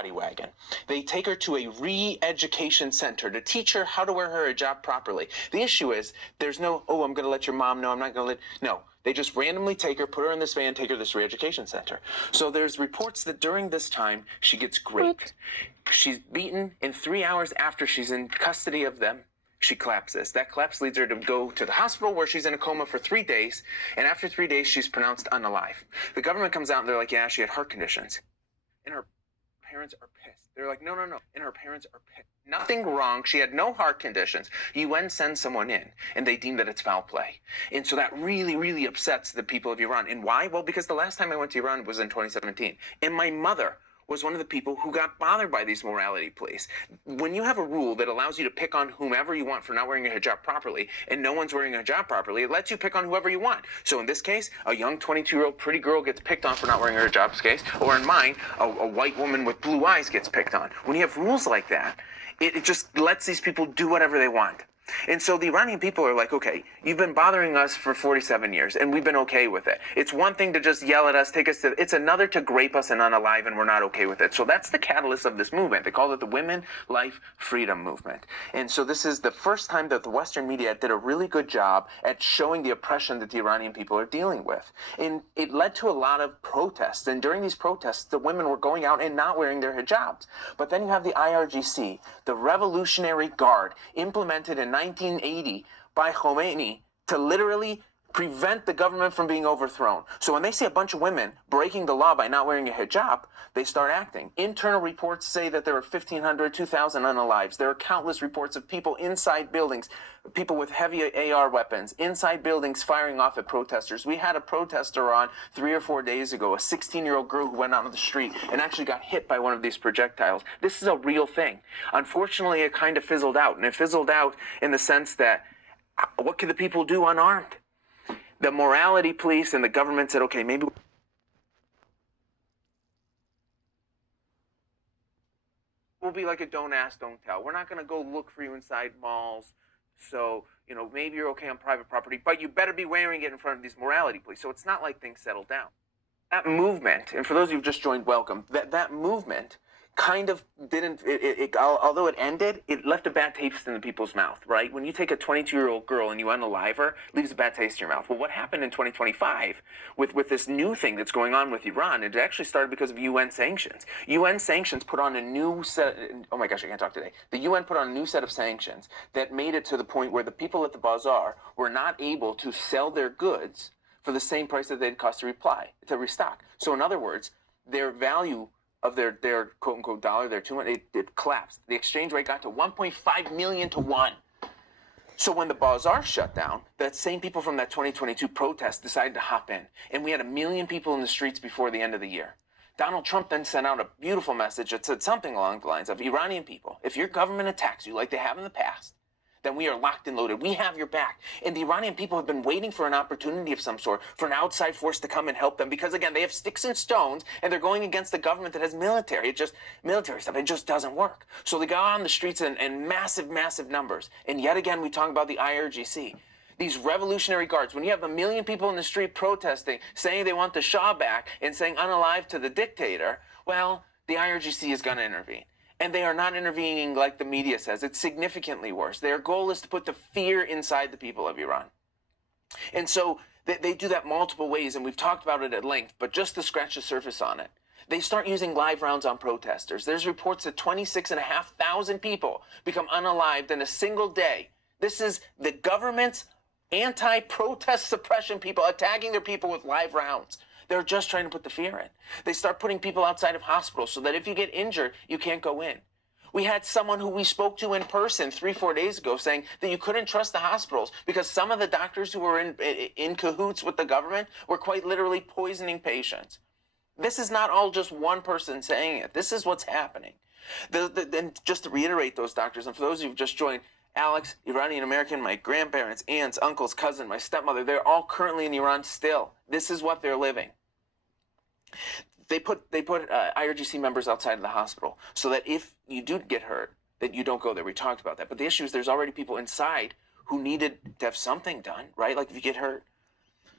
paddy wagon. They take her to a re-education center to teach her how to wear her hijab properly. The issue is there's no, oh, I'm going to let your mom know, I'm not going to let, no. They just randomly take her, put her in this van, take her to this re-education center. So there's reports that during this time, she gets raped. She's beaten, in 3 hours after she's in custody of them, she collapses. That collapse leads her to go to the hospital where she's in a coma for 3 days, and after 3 days, she's pronounced unalive. The government comes out and they're like, yeah, she had heart conditions. And her parents are pissed. They're like, no. And her parents are pissed. Nothing wrong. She had no heart conditions. UN sends someone in, and they deem that it's foul play. And so that really, really upsets the people of Iran. And why? Well, because the last time I went to Iran was in 2017. And my mother was one of the people who got bothered by these morality pleas. When you have a rule that allows you to pick on whomever you want for not wearing a hijab properly, and no one's wearing a hijab properly, it lets you pick on whoever you want. So in this case, a young 22-year-old pretty girl gets picked on for not wearing her hijab case, or in mine, a white woman with blue eyes gets picked on. When you have rules like that, it just lets these people do whatever they want. And so the Iranian people are like, okay, you've been bothering us for 47 years, and we've been okay with it. It's one thing to just yell at us, take us to, it's another to grape us and unalive, and we're not okay with it. So that's the catalyst of this movement. They call it the Women, Life, Freedom movement. And so this is the first time that the Western media did a really good job at showing the oppression that the Iranian people are dealing with. And it led to a lot of protests. And during these protests, the women were going out and not wearing their hijabs. But then you have the IRGC, the Revolutionary Guard, implemented in 1980 by Khomeini to literally prevent the government from being overthrown. So when they see a bunch of women breaking the law by not wearing a hijab, they start acting. Internal reports say that there are 1,500, 2,000 unalives. There are countless reports of people inside buildings, people with heavy AR weapons, inside buildings firing off at protesters. We had a protester on 3 or 4 days ago, a 16-year-old girl who went out on the street and actually got hit by one of these projectiles. This is a real thing. Unfortunately, it kind of fizzled out. And it fizzled out in the sense that what can the people do unarmed? The morality police and the government said, okay, maybe we'll be like a don't ask, don't tell. We're not going to go look for you inside malls. So, maybe you're okay on private property, but you better be wearing it in front of these morality police. So it's not like things settle down. That movement, and for those who've just joined, welcome, that movement kind of didn't, although it ended, it left a bad taste in the people's mouth, right? When you take a 22-year-old girl and you unalive her, it leaves a bad taste in your mouth. Well, what happened in 2025 with this new thing that's going on with Iran, it actually started because of UN sanctions. UN sanctions put on a new set, oh my gosh, I can't talk today. The UN put on a new set of sanctions that made it to the point where the people at the bazaar were not able to sell their goods for the same price that they'd cost to restock. So in other words, their value of their quote unquote dollar, their 200, it collapsed. The exchange rate got to 1.5 million to 1. So when the bazaar shut down, that same people from that 2022 protest decided to hop in. And we had 1 million people in the streets before the end of the year. Donald Trump then sent out a beautiful message that said something along the lines of, Iranian people, if your government attacks you like they have in the past, then we are locked and loaded. We have your back. And the Iranian people have been waiting for an opportunity of some sort, for an outside force to come and help them. Because again, they have sticks and stones, and they're going against the government that has military. Military stuff. It just doesn't work. So they go out on the streets in massive, massive numbers. And yet again, we talk about the IRGC. These revolutionary guards, when you have 1 million people in the street protesting, saying they want the Shah back, and saying unalive to the dictator, well, the IRGC is going to intervene. And they are not intervening like the media says. It's significantly worse. Their goal is to put the fear inside the people of Iran. And so they do that multiple ways, and we've talked about it at length, but just to scratch the surface on it. They start using live rounds on protesters. There's reports that 26,500 people become unalived in a single day. This is the government's anti-protest suppression people attacking their people with live rounds. They're just trying to put the fear in. They start putting people outside of hospitals so that if you get injured, you can't go in. We had someone who we spoke to in person 3-4 days ago saying that you couldn't trust the hospitals because some of the doctors who were in cahoots with the government were quite literally poisoning patients. This is not all just one person saying it. This is what's happening. And just to reiterate those doctors, and for those who've just joined, Alex, Iranian American, my grandparents, aunts, uncles, cousin, my stepmother, they're all currently in Iran still. This is what they're living. They put IRGC members outside of the hospital so that if you do get hurt, that you don't go there. We talked about that. But the issue is there's already people inside who needed to have something done, right? Like if you get hurt.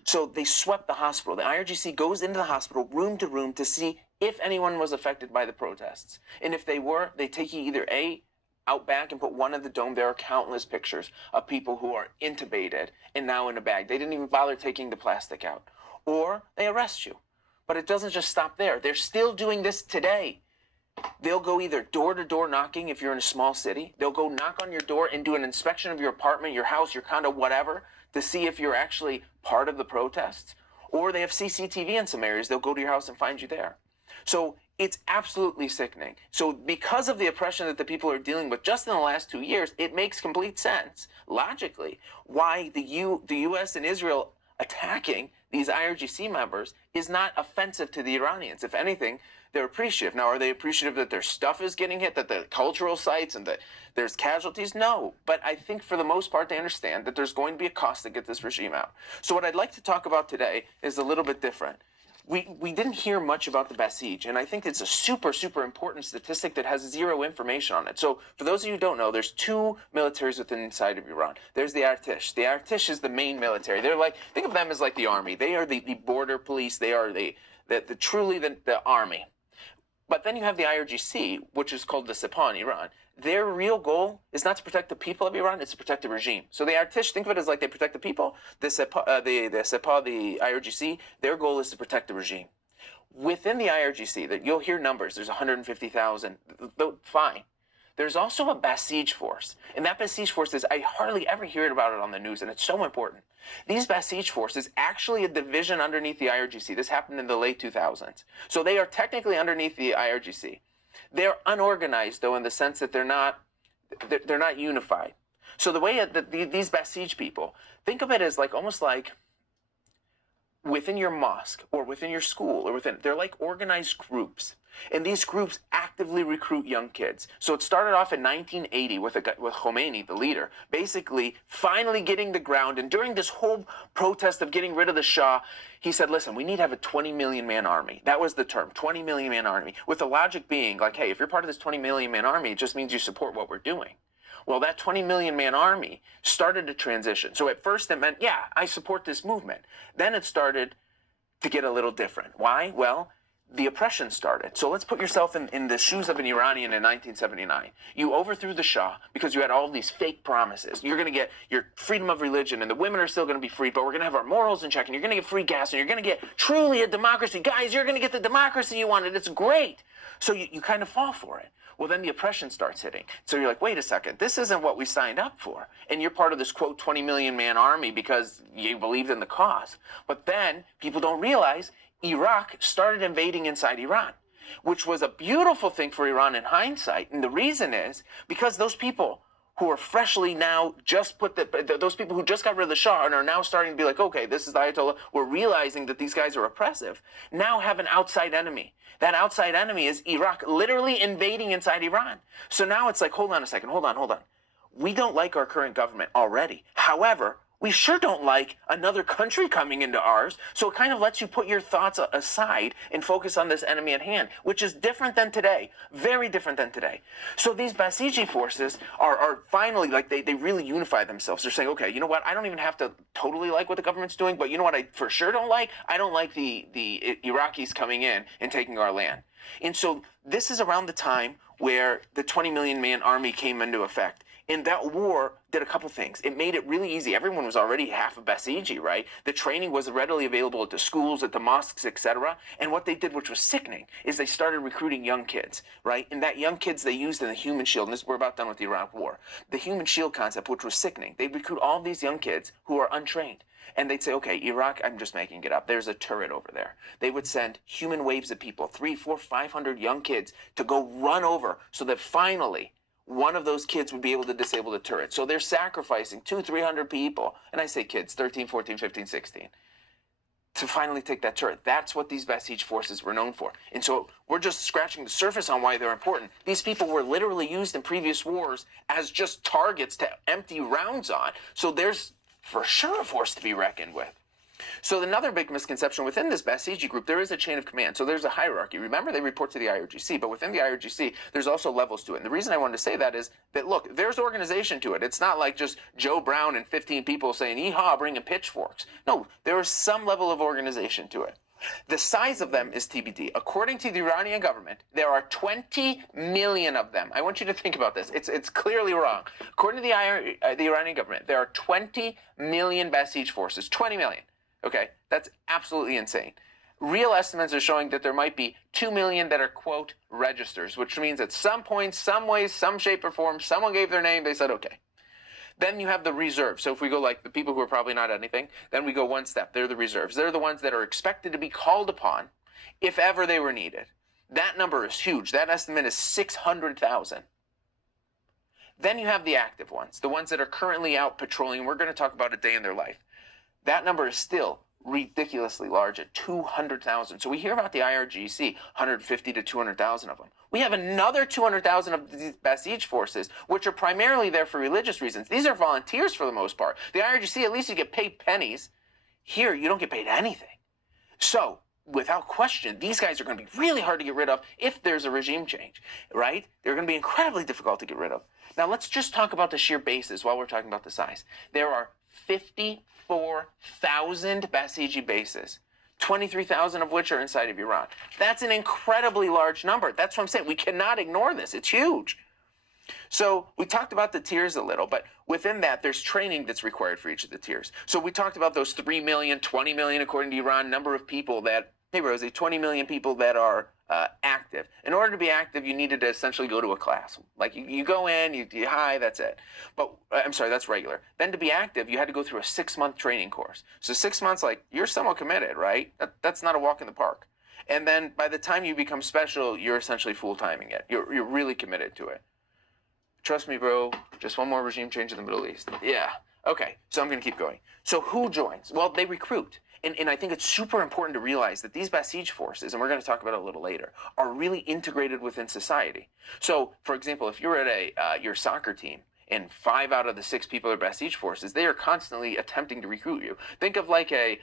So they swept the hospital. The IRGC goes into the hospital room to room to see if anyone was affected by the protests. And if they were, they take you either out back and put one in the dome. There are countless pictures of people who are intubated and now in a bag. They didn't even bother taking the plastic out. Or they arrest you. But it doesn't just stop there. They're still doing this today. They'll go either door to door knocking if you're in a small city. They'll go knock on your door and do an inspection of your apartment, your house, your condo, whatever, to see if you're actually part of the protests. Or they have CCTV in some areas. They'll go to your house and find you there. So it's absolutely sickening. So because of the oppression that the people are dealing with just in the last 2 years, it makes complete sense, logically, why the U.S. and Israel attacking these IRGC members is not offensive to the Iranians. If anything, they're appreciative. Now, are they appreciative that their stuff is getting hit, that the cultural sites and that there's casualties? No. But I think for the most part, they understand that there's going to be a cost to get this regime out. So what I'd like to talk about today is a little bit different. We didn't hear much about the Basij, and I think it's a super, super important statistic that has zero information on it. So for those of you who don't know, there's two militaries inside of Iran. There's the Artish. The Artish is the main military. They're like, think of them as like the army. They are the border police. They are truly the army. But then you have the IRGC, which is called the Sepah in Iran. Their real goal is not to protect the people of Iran, it's to protect the regime. So the Artish, think of it as like they protect the people. The Sepah, the IRGC, their goal is to protect the regime. Within the IRGC, that you'll hear numbers, there's 150,000, fine. There's also a Basij force. And that Basij force I hardly ever hear about it on the news, and it's so important. These Basij forces actually a division underneath the IRGC. This happened in the late 2000s. So they are technically underneath the IRGC. They're unorganized, though, in the sense that they're not unified. So the way that these Basij people, think of it as like almost like within your mosque or within your school or they're like organized groups. And these groups actively recruit young kids. So it started off in 1980 with Khomeini, the leader, basically finally getting the ground. And during this whole protest of getting rid of the Shah, he said, listen, we need to have a 20 million man army. That was the term, 20 million man army. With the logic being like, hey, if you're part of this 20 million man army, it just means you support what we're doing. Well, that 20 million man army started to transition. So at first it meant, yeah, I support this movement. Then it started to get a little different. Why? Well, the oppression started. So let's put yourself in the shoes of an Iranian in 1979. You overthrew the Shah because you had all these fake promises. You're going to get your freedom of religion and the women are still going to be free, but we're going to have our morals in check and you're going to get free gas and you're going to get truly a democracy. Guys, you're going to get the democracy you wanted. It's great. So you kind of fall for it. Well, then the oppression starts hitting. So you're like, wait a second, this isn't what we signed up for. And you're part of this, quote, 20 million man army because you believed in the cause. But then people don't realize Iraq started invading inside Iran, which was a beautiful thing for Iran in hindsight. And the reason is because those people who are freshly now those people who just got rid of the Shah and are now starting to be like, okay, this is the Ayatollah, we're realizing that these guys are oppressive, now have an outside enemy. That outside enemy is Iraq literally invading inside Iran. So now it's like, hold on a second, hold on. We don't like our current government already. However, we sure don't like another country coming into ours. So it kind of lets you put your thoughts aside and focus on this enemy at hand, which is different than today. Very different than today. So these Basiji forces are finally, like, they really unify themselves. They're saying, okay, you know what? I don't even have to totally like what the government's doing, but you know what I for sure don't like? I don't like the Iraqis coming in and taking our land. And so this is around the time where the 20 million man army came into effect. And that war did a couple things. It made it really easy. Everyone was already half a Basiji, right? The training was readily available at the schools, at the mosques, etc. And what they did, which was sickening, is they started recruiting young kids, right? And that young kids they used in the human shield, and we're about done with the Iraq war, the human shield concept, which was sickening. They'd recruit all these young kids who are untrained. And they'd say, okay, Iraq, I'm just making it up. There's a turret over there. They would send human waves of people, 300, 400, 500 young kids to go run over so that finally one of those kids would be able to disable the turret. So they're sacrificing 200, 300 people. And I say kids, 13, 14, 15, 16. To finally take that turret. That's what these Basij forces were known for. And so we're just scratching the surface on why they're important. These people were literally used in previous wars as just targets to empty rounds on. So there's for sure a force to be reckoned with. So another big misconception within this Basiji group, there is a chain of command. So there's a hierarchy. Remember, they report to the IRGC, but within the IRGC, there's also levels to it. And the reason I wanted to say that is that, look, there's organization to it. It's not like just Joe Brown and 15 people saying, yeehaw, bringing pitchforks. No, there is some level of organization to it. The size of them is TBD. According to the Iranian government, there are 20 million of them. I want you to think about this. It's clearly wrong. According to the Iranian government, there are 20 million Basij forces. 20 million. Okay, that's absolutely insane. Real estimates are showing that there might be 2 million that are, quote, registers, which means at some point, some way, some shape or form, someone gave their name, they said, okay. Then you have the reserves. So if we go like the people who are probably not anything, then we go one step. They're the reserves. They're the ones that are expected to be called upon if ever they were needed. That number is huge. That estimate is 600,000. Then you have the active ones, the ones that are currently out patrolling. We're going to talk about a day in their life. That number is still ridiculously large at 200,000. So we hear about the IRGC, 150 to 200,000 of them. We have another 200,000 of these Basij forces, which are primarily there for religious reasons. These are volunteers for the most part. The IRGC, at least you get paid pennies. Here, you don't get paid anything. So, without question, these guys are going to be really hard to get rid of if there's a regime change, right? They're going to be incredibly difficult to get rid of. Now, let's just talk about the sheer bases while we're talking about the size. There are 54,000 Basiji bases, 23,000 of which are inside of Iran. That's an incredibly large number. That's what I'm saying. We cannot ignore this. It's huge. So we talked about the tiers a little, but within that, there's training that's required for each of the tiers. So we talked about those 3 million, 20 million, according to Iran, number of people that, hey, Rosie, 20 million people that are active. In order to be active, you needed to essentially go to a class. Like you go in, you hi, that's it. But I'm sorry, that's regular. Then to be active, you had to go through a 6-month training course. So 6 months, like you're somewhat committed, right? That's not a walk in the park. And then by the time you become special, you're essentially full-timing it. You're really committed to it. Trust me, bro, just one more regime change in the Middle East. Yeah. Okay, so I'm going to keep going. So who joins? Well, they recruit. And I think it's super important to realize that these Basij forces, and we're going to talk about it a little later, are really integrated within society. So, for example, if you're at your soccer team, and 5 out of the 6 people are Basij forces, they are constantly attempting to recruit you. Think of like a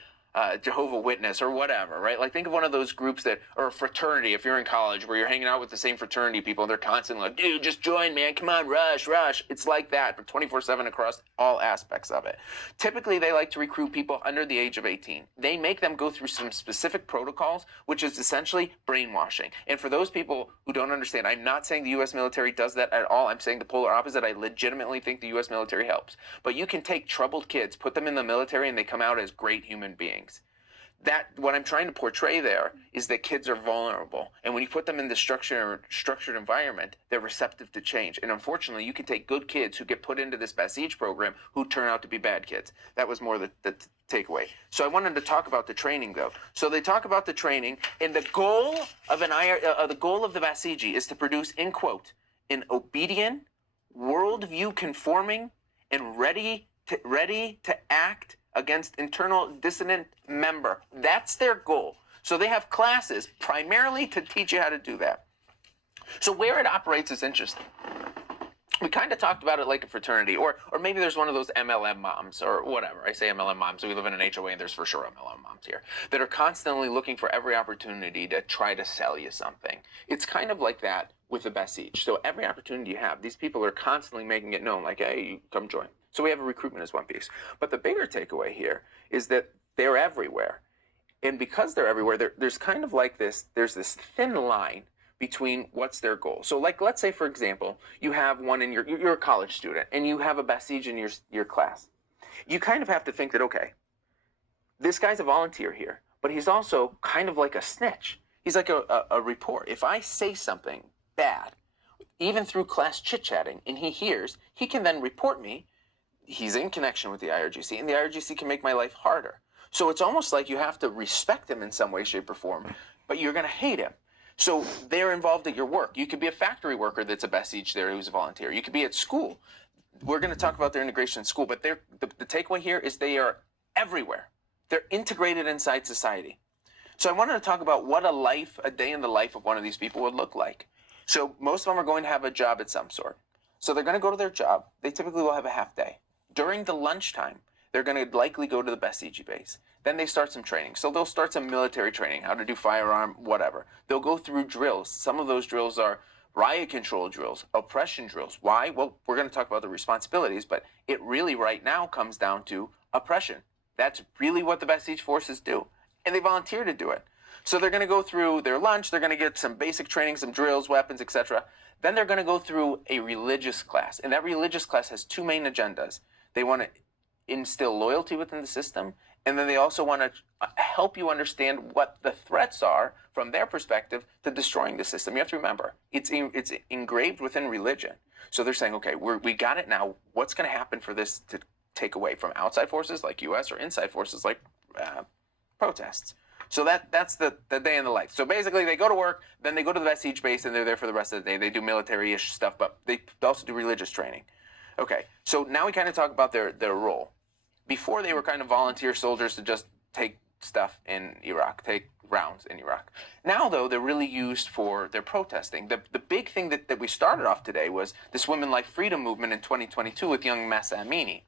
Jehovah's Witness or whatever, right? Like think of one of those groups that, or a fraternity if you're in college where you're hanging out with the same fraternity people and they're constantly like, dude, just join, man, come on, rush. It's like that, but 24/7 across all aspects of it. Typically, they like to recruit people under the age of 18. They make them go through some specific protocols, which is essentially brainwashing. And for those people who don't understand, I'm not saying the U.S. military does that at all. I'm saying the polar opposite. I legitimately think the U.S. military helps. But you can take troubled kids, put them in the military, and they come out as great human beings. That what I'm trying to portray there is that kids are vulnerable, and when you put them in the structured environment, they're receptive to change. And unfortunately, you can take good kids who get put into this Basij program who turn out to be bad kids. That was more the takeaway. So I wanted to talk about the training, though. So they talk about the training, and the goal of the Basiji is to produce, in quote, an obedient, worldview conforming, and ready to act against internal dissident member. That's their goal. So they have classes primarily to teach you how to do that. So where it operates is interesting. We kind of talked about it like a fraternity, or maybe there's one of those MLM moms or whatever. I say MLM moms, so we live in an HOA and there's for sure MLM moms here that are constantly looking for every opportunity to try to sell you something. It's kind of like that with the Basij. So every opportunity you have, these people are constantly making it known, like, hey, you come join. So we have a recruitment as one piece. But the bigger takeaway here is that they're everywhere. And because they're everywhere, there's kind of like this, there's this thin line between what's their goal. So like, let's say, for example, you have one in you're a college student and you have a Basij in your class. You kind of have to think that, okay, this guy's a volunteer here, but he's also kind of like a snitch. He's like a report. If I say something bad, even through class chit-chatting, and he hears, he can then report me. He's in connection with the IRGC, and the IRGC can make my life harder. So it's almost like you have to respect him in some way, shape, or form, but you're going to hate him. So they're involved at your work. You could be a factory worker that's a Basij there who's a volunteer. You could be at school. We're going to talk about their integration in school, but the takeaway here is they are everywhere. They're integrated inside society. So I wanted to talk about what a day in the life of one of these people would look like. So most of them are going to have a job of some sort. So they're going to go to their job. They typically will have a half day. During the lunchtime, they're going to likely go to the Basiji base. Then they start some training. So they'll start some military training, how to do firearm, whatever. They'll go through drills. Some of those drills are riot control drills, oppression drills. Why? Well, we're going to talk about the responsibilities, but it really right now comes down to oppression. That's really what the Basij forces do. and they volunteer to do it. So they're going to go through their lunch, they're going to get some basic training, some drills, weapons, etc. Then they're going to go through a religious class, and that religious class has two main agendas. They want to instill loyalty within the system, and then they also want to help you understand what the threats are from their perspective to destroying the system. You have to remember, it's engraved within religion. So they're saying, okay, we got it now. What's going to happen for this to take away from outside forces like U.S. or inside forces like protests? So that's the day in the life. So basically, they go to work, then they go to the Basij base, and they're there for the rest of the day. They do military-ish stuff, but they also do religious training. Okay, so now we kind of talk about their role. Before, they were kind of volunteer soldiers to just take stuff in Iraq, take rounds in Iraq. Now, though, they're really used for their protesting. The big thing that we started off today was this Women Life Freedom movement in 2022 with young Mahsa Amini.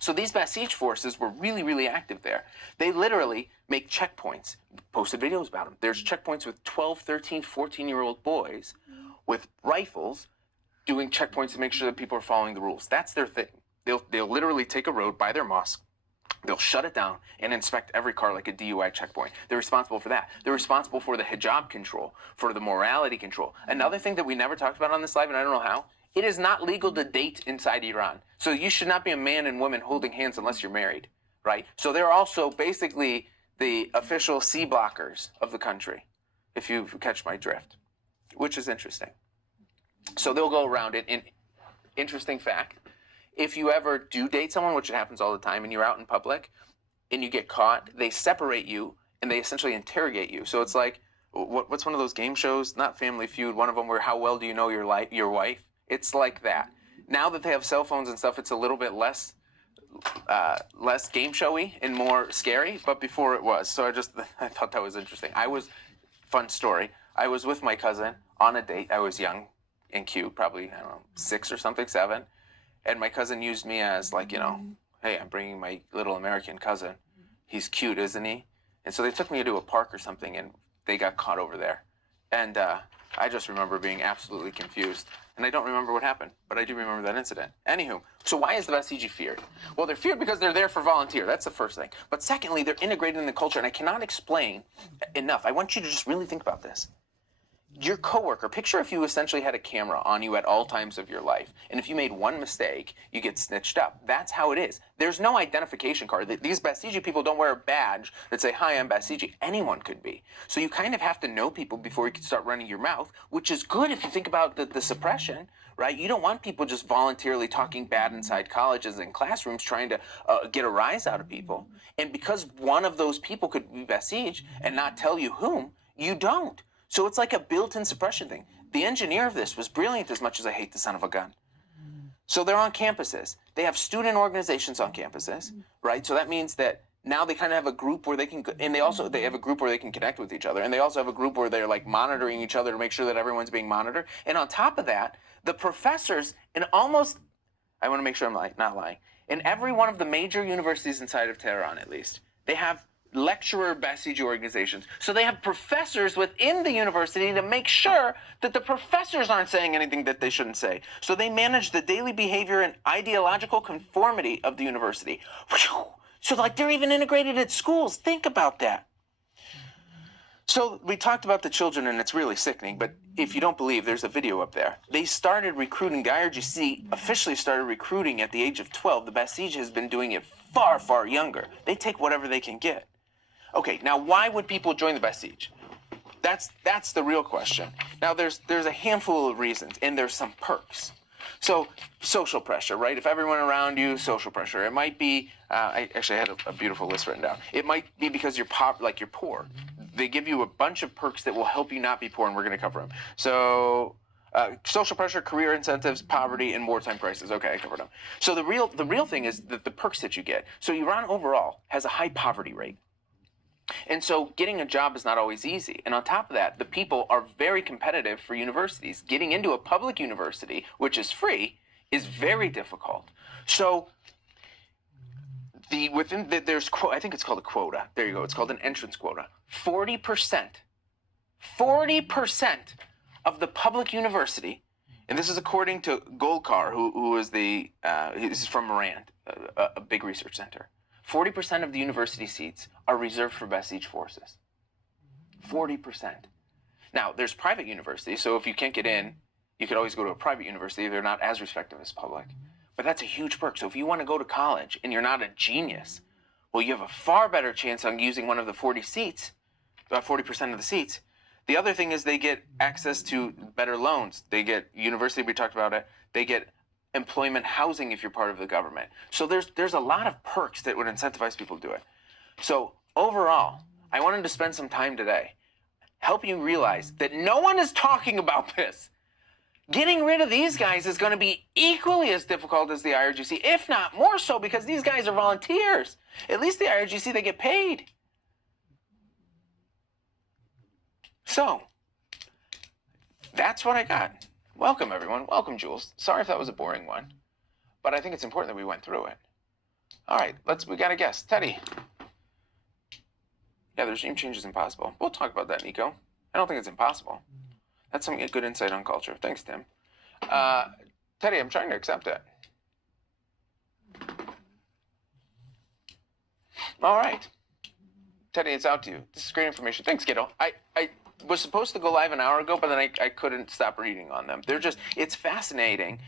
So these Basij forces were really, really active there. They literally make checkpoints, posted videos about them. There's checkpoints with 12, 13, 14-year-old boys with rifles doing checkpoints to make sure that people are following the rules. That's their thing. They'll literally take a road by their mosque. They'll shut it down and inspect every car like a DUI checkpoint. They're responsible for that. They're responsible for the hijab control, for the morality control. Another thing that we never talked about on this live, and I don't know how, it is not legal to date inside Iran. So you should not be a man and woman holding hands unless you're married, right? So they're also basically the official C blockers of the country, if you catch my drift, which is interesting. So they'll go around it. Interesting fact, if you ever do date someone, which happens all the time, and you're out in public and you get caught, they separate you and they essentially interrogate you. So it's like, what's one of those game shows? Not Family Feud, one of them where how well do you know your wife? It's like that. Now that they have cell phones and stuff, it's a little bit less game showy and more scary, but before it was. So I thought that was interesting. Fun story. I was with my cousin on a date. I was young and cute, probably, I don't know, 6 or something, 7. And my cousin used me as like, hey, I'm bringing my little American cousin. He's cute, isn't he? And so they took me to a park or something, and they got caught over there. And I just remember being absolutely confused. And I don't remember what happened, but I do remember that incident. Anywho, so why is the Basiji feared? Well, they're feared because they're there for volunteer. That's the first thing. But secondly, they're integrated in the culture, and I cannot explain enough. I want you to just really think about this. Your coworker, picture if you essentially had a camera on you at all times of your life, and if you made one mistake, you get snitched up. That's how it is. There's no identification card. These Basiji people don't wear a badge that say, hi, I'm Basiji. Anyone could be. So you kind of have to know people before you can start running your mouth, which is good if you think about the suppression, right? You don't want people just voluntarily talking bad inside colleges and classrooms trying to get a rise out of people. And because one of those people could be Basij and not tell you whom, you don't. So it's like a built-in suppression thing. The engineer of this was brilliant as much as I hate the son of a gun. So they're on campuses. They have student organizations on campuses, right? So that means that now they kind of have a group where they can, and they have a group where they can connect with each other. And they also have a group where they're like monitoring each other to make sure that everyone's being monitored. And on top of that, the professors in almost, I want to make sure I'm not lying, in every one of the major universities inside of Tehran at least, they have lecturer Basiji organizations. So they have professors within the university to make sure that the professors aren't saying anything that they shouldn't say. So they manage the daily behavior and ideological conformity of the university. So like they're even integrated at schools. Think about that. So we talked about the children, and it's really sickening, but if you don't believe, there's a video up there. They started recruiting, the IRGC officially started recruiting at the age of 12. The Basij has been doing it far, far younger. They take whatever they can get. Okay, now why would people join the Basij? That's the real question. Now there's a handful of reasons, and there's some perks. So social pressure, right? If everyone around you, social pressure. It might be, I actually had a beautiful list written down. It might be because you're poor. They give you a bunch of perks that will help you not be poor, and we're going to cover them. So social pressure, career incentives, poverty, and wartime crisis. Okay, I covered them. So the real thing is the perks that you get. So Iran overall has a high poverty rate. And so getting a job is not always easy. And on top of that, the people are very competitive for universities. Getting into a public university, which is free, is very difficult. So there's, I think it's called a quota. There you go. It's called an entrance quota. 40% of the public university, and this is according to Golkar, who is he's from Morand, a big research center. 40% of the university seats are reserved for Basij forces. 40%. Now, there's private universities, so if you can't get in, you could always go to a private university. They're not as respected as public. But that's a huge perk. So if you want to go to college and you're not a genius, well, you have a far better chance on using one of the 40 seats, about 40% of the seats. The other thing is they get access to better loans. They get university, we talked about it. They get employment housing if you're part of the government. So there's a lot of perks that would incentivize people to do it. So overall, I wanted to spend some time today, help you realize that no one is talking about this. Getting rid of these guys is going to be equally as difficult as the IRGC, if not more so, because these guys are volunteers. At least the IRGC, they get paid. So, that's what I got. Welcome, everyone. Welcome, Jules. Sorry if that was a boring one, but I think it's important that we went through it. All right, we got a guess. Teddy. Yeah, the regime change is impossible. We'll talk about that, Nico. I don't think it's impossible. That's some good insight on culture. Thanks, Tim. Teddy, I'm trying to accept it. All right. Teddy, it's out to you. This is great information. Thanks, kiddo. I was supposed to go live an hour ago, but then I couldn't stop reading on them. It's fascinating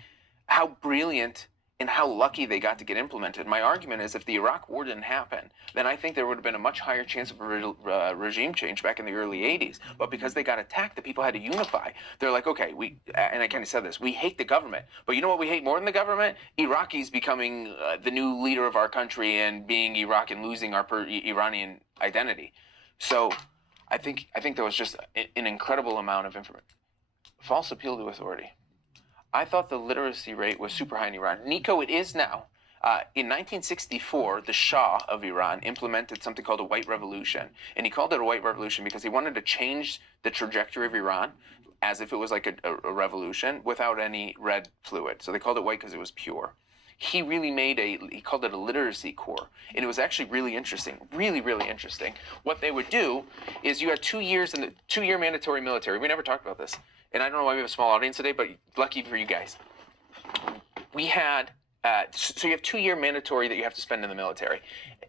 how brilliant and how lucky they got to get implemented. My argument is if the Iraq war didn't happen, then I think there would have been a much higher chance of a regime change back in the early 80s. But because they got attacked, the people had to unify. They're like, okay, and I kind of said this, we hate the government. But you know what we hate more than the government? Iraqis becoming the new leader of our country and being Iraq and losing our Iranian identity. So I think there was just an incredible amount of information. False appeal to authority. I thought the literacy rate was super high in Iran. Nico, it is now. In 1964, the Shah of Iran implemented something called a white revolution. And he called it a white revolution because he wanted to change the trajectory of Iran as if it was like a revolution without any red fluid. So they called it white because it was pure. He really he called it a literacy corps. And it was actually really interesting, really, really interesting. What they would do is you had 2 years in the 2-year mandatory military. We never talked about this. And I don't know why we have a small audience today, but lucky for you guys. We had, so you have 2-year mandatory that you have to spend in the military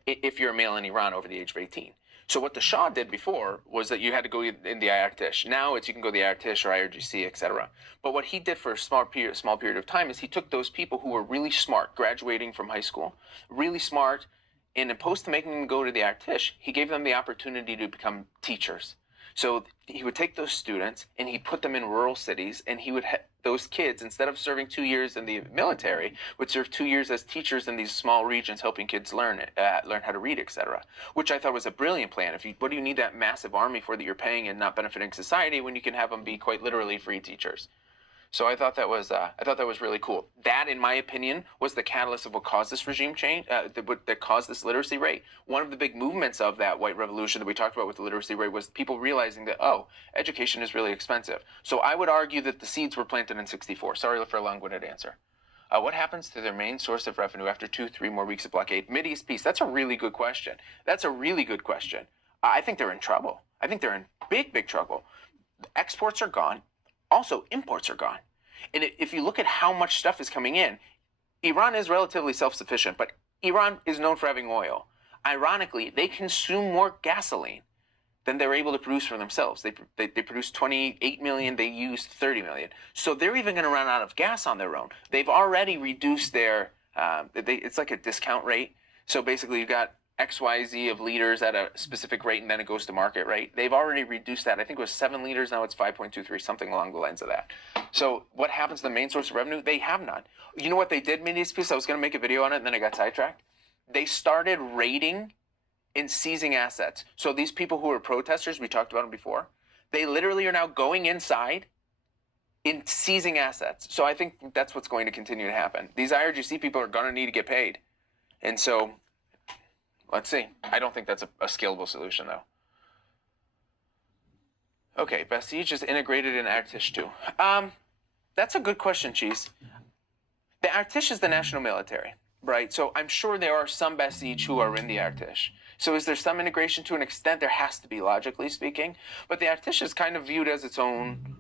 if you're a male in Iran over the age of 18. So what the Shah did before was that you had to go in the Irtish. Now you can go the Irtish or IRGC, etc. But what he did for a small period of time is he took those people who were really smart, graduating from high school, really smart, and opposed to making them go to the Irtish, he gave them the opportunity to become teachers. So he would take those students and he put them in rural cities, and he would those kids, instead of serving 2 years in the military, would serve 2 years as teachers in these small regions, helping kids learn how to read, etc. Which I thought was a brilliant plan. What do you need that massive army for that you're paying and not benefiting society when you can have them be quite literally free teachers? So I thought that was really cool. That, in my opinion, was the catalyst of what caused this regime change, that caused this literacy rate. One of the big movements of that white revolution that we talked about with the literacy rate was people realizing that, education is really expensive. So I would argue that the seeds were planted in '64. Sorry for a long-winded answer. What happens to their main source of revenue after 2-3 more weeks of blockade? Mideast peace. That's a really good question. I think they're in trouble. I think they're in big, big trouble. Exports are gone. Also, imports are gone. And if you look at how much stuff is coming in, Iran is relatively self-sufficient, but Iran is known for having oil. Ironically, they consume more gasoline than they're able to produce for themselves. They produce 28 million, they use 30 million. So they're even going to run out of gas on their own. They've already reduced their, it's like a discount rate. So basically you've got XYZ of liters at a specific rate, and then it goes to market rate. They've already reduced that. I think it was 7 liters, now it's 5.23, something along the lines of that. So what happens to the main source of revenue? They have none. You know what they did, Mideast peace? I was going to make a video on it, and then I got sidetracked. They started raiding and seizing assets. So these people who were protesters, we talked about them before, they literally are now going inside and seizing assets. So I think that's what's going to continue to happen. These IRGC people are going to need to get paid. And so let's see. I don't think that's a scalable solution, though. Okay, Basij is integrated in Irtish too. That's a good question, Cheese. The Irtish is the national military, right? So I'm sure there are some Basij who are in the Irtish. So is there some integration to an extent? There has to be, logically speaking. But the Irtish is kind of viewed as its own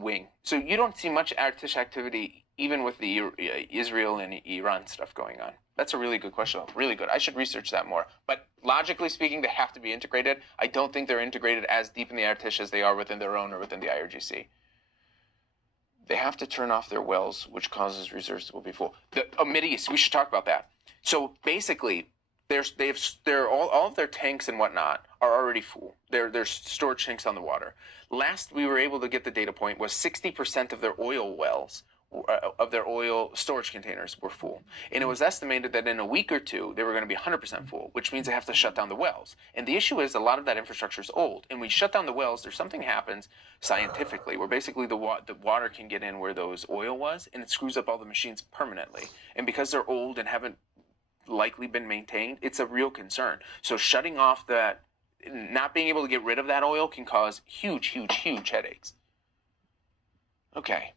wing. So you don't see much Irtish activity, even with the Israel and Iran stuff going on. That's a really good question. Really good. I should research that more. But logically speaking, they have to be integrated. I don't think they're integrated as deep in the Artish as they are within their own or within the IRGC. They have to turn off their wells, which causes reserves to be full. The Middle East, we should talk about that. So basically, all of their tanks and whatnot are already full. There's storage tanks on the water. Last we were able to get the data point was 60% of their oil wells, of their oil storage containers were full. And it was estimated that in a week or two, they were going to be 100% full, which means they have to shut down the wells. And the issue is a lot of that infrastructure is old. And when you shut down the wells, there's something happens scientifically where basically the water can get in where those oil was, and it screws up all the machines permanently. And because they're old and haven't likely been maintained, it's a real concern. So shutting off that, not being able to get rid of that oil can cause huge, huge, huge headaches. Okay.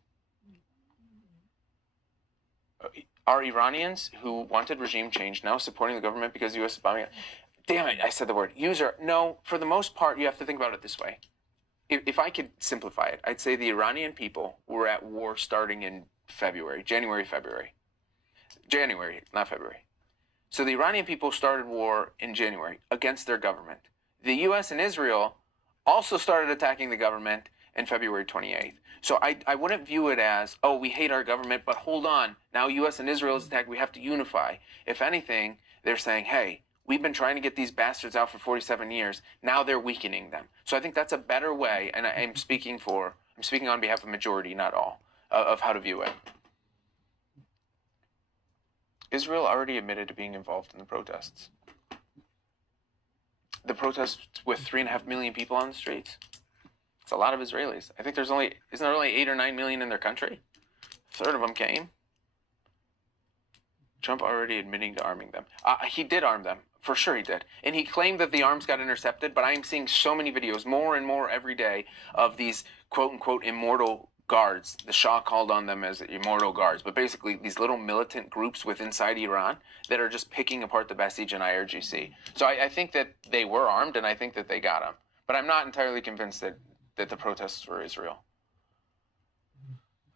Are Iranians who wanted regime change now supporting the government because the U.S. is bombing it? Damn it, I said the word. User, no, for the most part, you have to think about it this way. If I could simplify it, I'd say the Iranian people were at war starting in January, not February. So the Iranian people started war in January against their government. The U.S. and Israel also started attacking the government in February 28th. So I wouldn't view it as, oh, we hate our government, but hold on, now U.S. and Israel is attacked, we have to unify. If anything, they're saying, hey, we've been trying to get these bastards out for 47 years, now they're weakening them. So I think that's a better way, and I'm speaking on behalf of majority, not all, of how to view it. Israel already admitted to being involved in the protests. The protests with 3.5 million people on the streets. It's a lot of Israelis. I think isn't there only 8 or 9 million in their country? A third of them came. Trump already admitting to arming them. He did arm them. For sure he did. And he claimed that the arms got intercepted, but I'm seeing so many videos, more and more every day, of these quote-unquote immortal guards. The Shah called on them as immortal guards, but basically these little militant groups inside Iran that are just picking apart the Basij and IRGC. So I think that they were armed, and I think that they got them. But I'm not entirely convinced that the protests were Israel.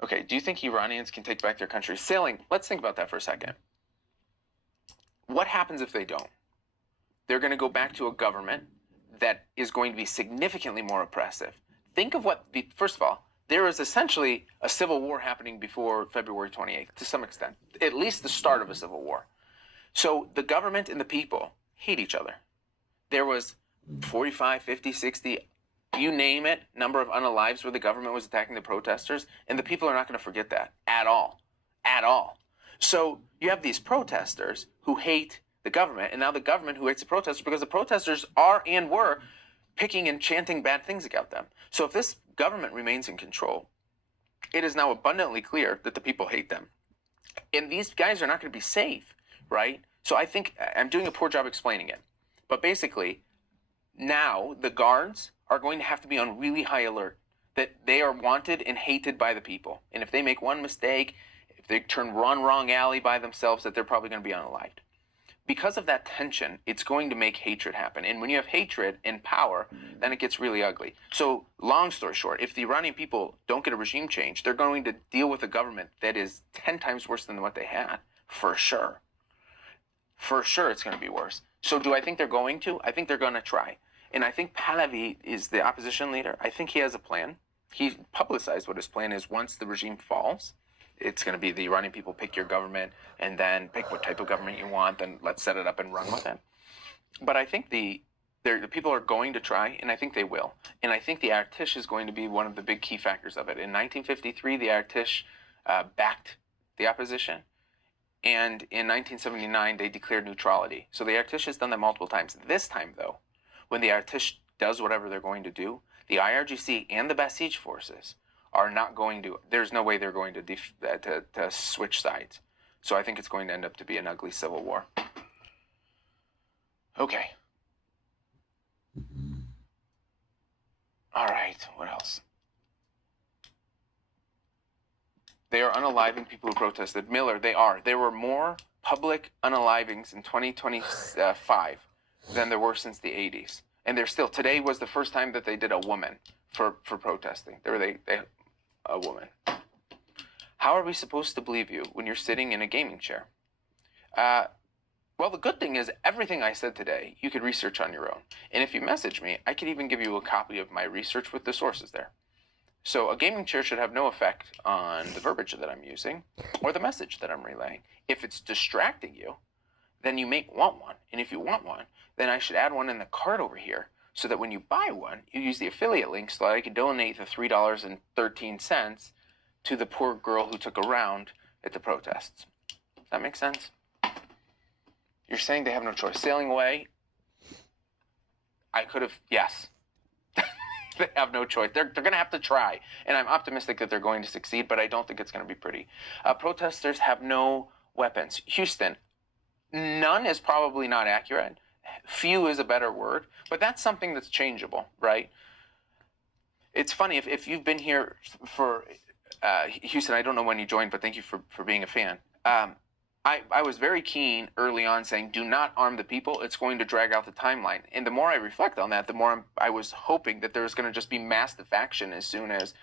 Okay, do you think Iranians can take back their country? Sailing, let's think about that for a second. What happens if they don't? They're going to go back to a government that is going to be significantly more oppressive. Think of first of all, there is essentially a civil war happening before February 28th, to some extent, at least the start of a civil war. So the government and the people hate each other. There was 45, 50, 60, you name it, number of unalives where the government was attacking the protesters, and the people are not going to forget that at all. At all. So you have these protesters who hate the government, and now the government who hates the protesters because the protesters are and were picking and chanting bad things about them. So if this government remains in control, it is now abundantly clear that the people hate them. And these guys are not going to be safe, right? So I think I'm doing a poor job explaining it. But basically, now the guards are going to have to be on really high alert that they are wanted and hated by the people. And if they make one mistake, if they turn one wrong alley by themselves, that they're probably going to be unalived. Because of that tension, it's going to make hatred happen. And when you have hatred and power, then it gets really ugly. So long story short, if the Iranian people don't get a regime change, they're going to deal with a government that is 10 times worse than what they had, for sure. For sure it's going to be worse. So do I think they're going to? I think they're going to try. And I think Pahlavi is the opposition leader. I think he has a plan. He publicized what his plan is once the regime falls. It's going to be the Iranian people pick your government and then pick what type of government you want, then let's set it up and run with it. But I think the people are going to try, and I think they will. And I think the Artish is going to be one of the big key factors of it. In 1953, the Artish backed the opposition. And in 1979, they declared neutrality. So the Artish has done that multiple times. This time, though, when the Artish does whatever they're going to do, the IRGC and the Basij forces are not going to, there's no way they're going to switch sides. So I think it's going to end up to be an ugly civil war. Okay. All right, what else? They are unaliving people who protested. Miller, they are. There were more public unalivings in 2025 than there were since the 80s. And they're still, today was the first time that they did a woman for protesting. A woman. How are we supposed to believe you when you're sitting in a gaming chair? Well, the good thing is everything I said today, you could research on your own. And if you message me, I could even give you a copy of my research with the sources there. So a gaming chair should have no effect on the verbiage that I'm using or the message that I'm relaying. If it's distracting you, then you may want one. And if you want one, then I should add one in the cart over here so that when you buy one, you use the affiliate link so that I can donate the $3.13 to the poor girl who took a round at the protests. Does that make sense? You're saying they have no choice. Sailing away, I could have, yes. They have no choice. They're going to have to try. And I'm optimistic that they're going to succeed, but I don't think it's going to be pretty. Protesters have no weapons. Houston, none is probably not accurate. Few is a better word, but that's something that's changeable, right? It's funny, if you've been here for, Houston, I don't know when you joined, but thank you for being a fan. I was very keen early on saying, do not arm the people. It's going to drag out the timeline. And the more I reflect on that, the more I was hoping that there was going to just be mass defection as soon as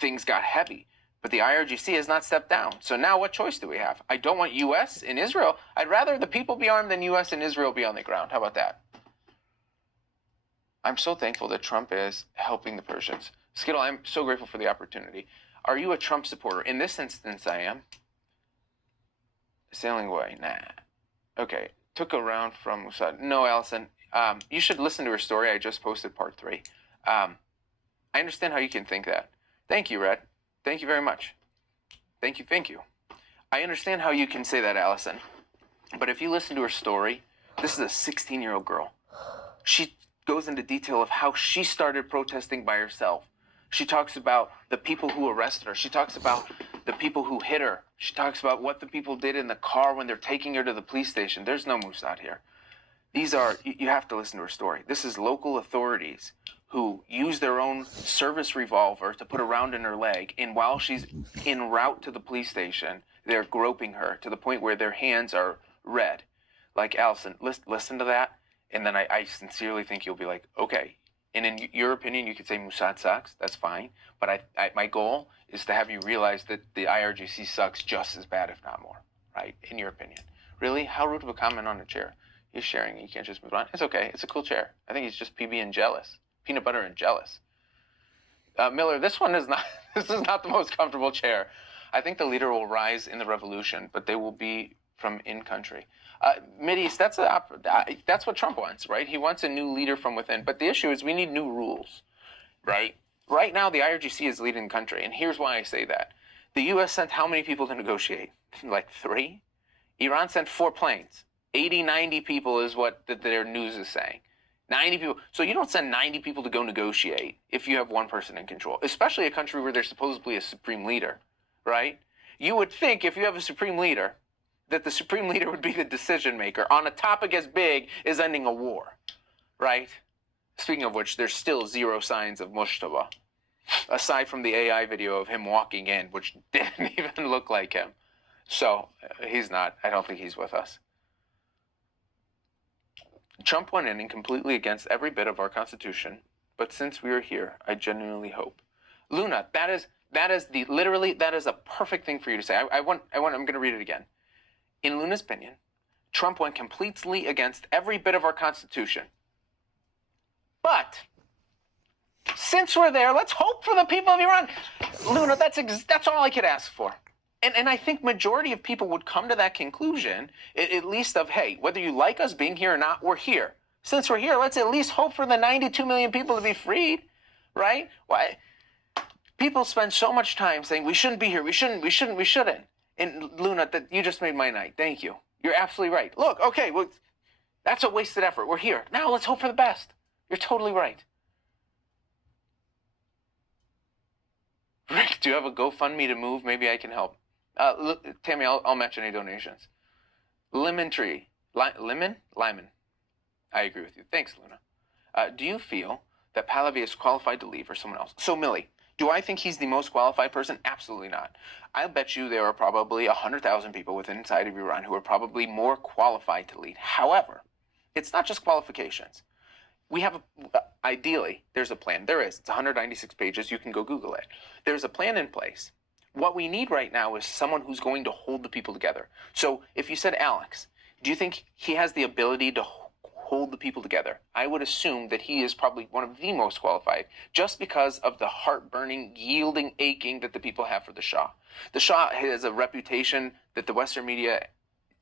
things got heavy. But the IRGC has not stepped down. So now what choice do we have? I don't want U.S. and Israel. I'd rather the people be armed than U.S. and Israel be on the ground. How about that? I'm so thankful that Trump is helping the Persians. Skittle, I'm so grateful for the opportunity. Are you a Trump supporter? In this instance, I am. Sailing away, nah. Okay, took a round from Mossad. No, Allison, you should listen to her story. I just posted part 3. I understand how you can think that. Thank you, Red. Thank you very much. Thank you. I understand how you can say that, Allison. But if you listen to her story, this is a 16-year-old girl. She goes into detail of how she started protesting by herself. She talks about the people who arrested her. She talks about the people who hit her. She talks about what the people did in the car when they're taking her to the police station. There's no Mossad here. These are, you have to listen to her story. This is local authorities who use their own service revolver to put a round in her leg. And while she's en route to the police station, they're groping her to the point where their hands are red. Like, Allison, listen to that. And then I sincerely think you'll be like, okay. And in your opinion, you could say Mossad sucks. That's fine. But my goal is to have you realize that the IRGC sucks just as bad, if not more, right? In your opinion. Really? How rude of a comment on a chair. He's sharing. You can't just move on. It's okay. It's a cool chair. I think he's just PB and jealous. Peanut butter and jealous. Miller, this one is not, this is not the most comfortable chair. I think the leader will rise in the revolution, but they will be from in-country. Mideast, that's what Trump wants, right? He wants a new leader from within. But the issue is we need new rules, right? Right now, the IRGC is leading the country, and here's why I say that. The U.S. sent how many people to negotiate? Like 3? Iran sent 4 planes. 80, 90 people is what their news is saying. 90 people. So you don't send 90 people to go negotiate if you have one person in control, especially a country where there's supposedly a supreme leader, right? You would think if you have a supreme leader, that the supreme leader would be the decision maker on a topic as big as ending a war, right? Speaking of which, there's still 0 signs of Mustafa, aside from the AI video of him walking in, which didn't even look like him. So he's not. I don't think he's with us. Trump went in and completely against every bit of our Constitution, but since we are here, I genuinely hope. Luna, that is a perfect thing for you to say. I'm going to read it again. In Luna's opinion, Trump went completely against every bit of our Constitution. But since we're there, let's hope for the people of Iran. Luna, that's all I could ask for. And I think majority of people would come to that conclusion, at least of, hey, whether you like us being here or not, we're here. Since we're here, let's at least hope for the 92 million people to be freed, right? Why? People spend so much time saying we shouldn't be here, we shouldn't. And Luna, you just made my night. Thank you. You're absolutely right. Look, okay, well, that's a wasted effort. We're here. Now let's hope for the best. You're totally right. Rick, do you have a GoFundMe to move? Maybe I can help. Tammy, I'll match any donations. Lemon tree. Lemon? Lyman. I agree with you. Thanks, Luna. Do you feel that Pahlavi is qualified to leave or someone else? So, Millie, do I think he's the most qualified person? Absolutely not. I'll bet you there are probably 100,000 people within inside of Iran who are probably more qualified to lead. However, it's not just qualifications. We have, ideally, there's a plan. There is. It's 196 pages. You can go Google it. There's a plan in place What we need right now is someone who's going to hold the people together. So if you said Alex, do you think he has the ability to hold the people together? I would assume that he is probably one of the most qualified, just because of the heart-burning, yielding aching that the people have for the Shah. The Shah has a reputation that the Western media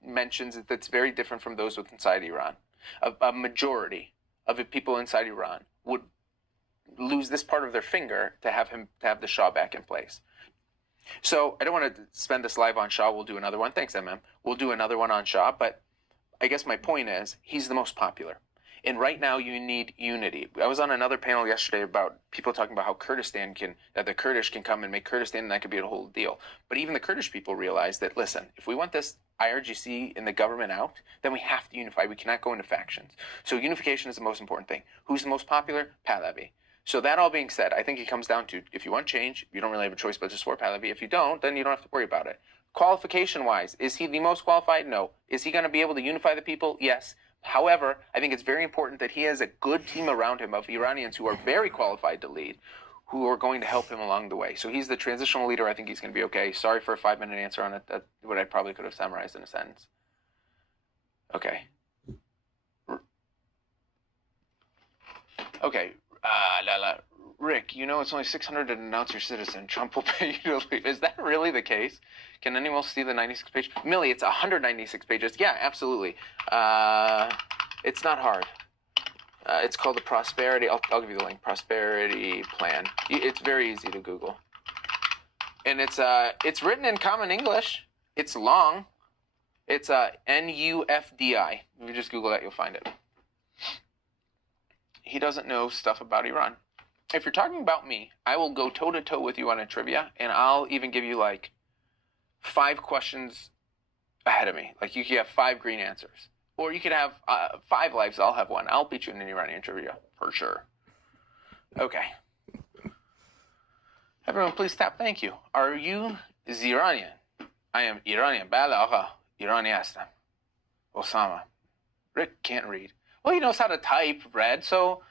mentions that's very different from those inside Iran. A majority of the people inside Iran would lose this part of their finger to have the Shah back in place. So I don't want to spend this live on Shah. We'll do another one. Thanks, MM. We'll do another one on Shah, but I guess my point is he's the most popular. And right now you need unity. I was on another panel yesterday about people talking about how the Kurdish can come and make Kurdistan, and that could be a whole deal. But even the Kurdish people realize that, listen, if we want this IRGC and the government out, then we have to unify. We cannot go into factions. So unification is the most important thing. Who's the most popular? Pahlavi. So that all being said, I think it comes down to, if you want change, you don't really have a choice but to support Pahlavi. If you don't, then you don't have to worry about it. Qualification-wise, is he the most qualified? No. Is he going to be able to unify the people? Yes. However, I think it's very important that he has a good team around him of Iranians who are very qualified to lead, who are going to help him along the way. So he's the transitional leader. I think he's going to be okay. Sorry for a 5-minute answer on it. That's what I probably could have summarized in a sentence. Okay. Okay. Rick, you know it's only $600 to announce you're citizen. Trump will pay you to leave. Is that really the case? Can anyone see the 96 page? Millie, it's 196 pages. Yeah, absolutely. It's not hard. It's called the Prosperity. I'll give you the link. Prosperity Plan. It's very easy to Google. And it's written in common English. It's long. It's NUFDI. If you just Google that, you'll find it. He doesn't know stuff about Iran. If you're talking about me, I will go toe-to-toe with you on a trivia, and I'll even give you, like, 5 questions ahead of me. Like, you could have 5 green answers. Or you could have 5 lives, I'll have 1. I'll beat you in an Iranian trivia, for sure. Okay. Everyone, please tap thank you. Are you Iranian? I am Iranian. Bala agha. Irani hastam. Osama. Rick can't read. Well, he knows how to type, read, so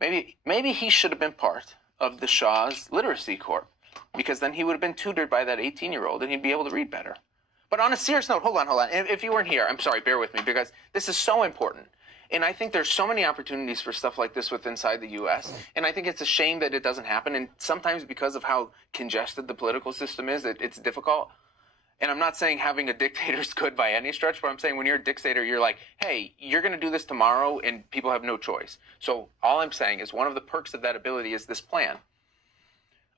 maybe he should have been part of the Shah's literacy corps, because then he would have been tutored by that 18-year-old and he'd be able to read better. But on a serious note, hold on. If you weren't here, I'm sorry, bear with me, because this is so important. And I think there's so many opportunities for stuff like this inside the U.S., and I think it's a shame that it doesn't happen. And sometimes because of how congested the political system is, it's difficult. And I'm not saying having a dictator is good by any stretch, but I'm saying when you're a dictator, you're like, hey, you're going to do this tomorrow, and people have no choice. So all I'm saying is one of the perks of that ability is this plan.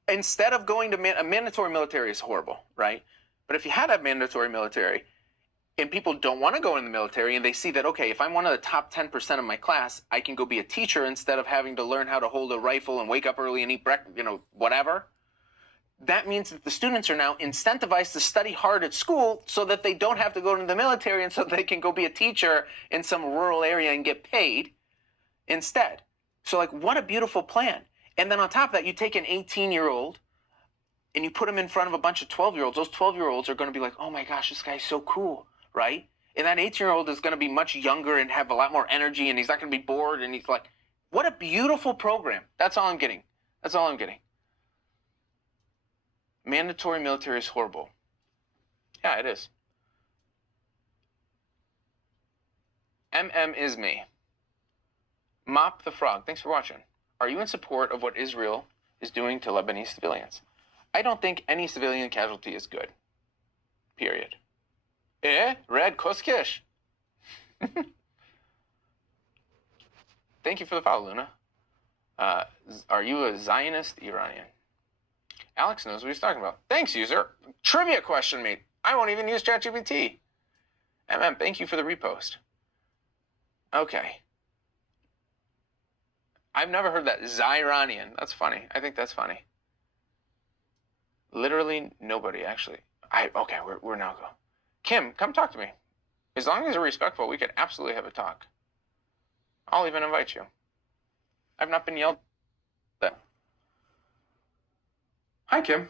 Instead of going to a mandatory military is horrible, right? But if you had a mandatory military and people don't want to go in the military and they see that, okay, if I'm one of the top 10% of my class, I can go be a teacher instead of having to learn how to hold a rifle and wake up early and eat breakfast, whatever. That means that the students are now incentivized to study hard at school so that they don't have to go into the military, and so they can go be a teacher in some rural area and get paid instead. So, like, what a beautiful plan. And then on top of that, you take an 18-year-old and you put him in front of a bunch of 12-year-olds. Those 12-year-olds are going to be like, oh my gosh, this guy's so cool, right? And that 18-year-old is going to be much younger and have a lot more energy, and he's not going to be bored. And he's like, what a beautiful program. That's all I'm getting. That's all I'm getting. Mandatory military is horrible. Yeah, it is. MM is me. Mop the Frog, thanks for watching. Are you in support of what Israel is doing to Lebanese civilians? I don't think any civilian casualty is good. Period. Red Koskish. Thank you for the follow, Luna. Are you a Zionist Iranian? Alex knows what he's talking about. Thanks, user. Trivia question me. I won't even use ChatGPT. Thank you for the repost. Okay. I've never heard that. Zyranian. That's funny. I think that's funny. Literally nobody, actually. Okay, we're now go. Kim, come talk to me. As long as you're respectful, we could absolutely have a talk. I'll even invite you. I've not been yelled at. Hi, Kim.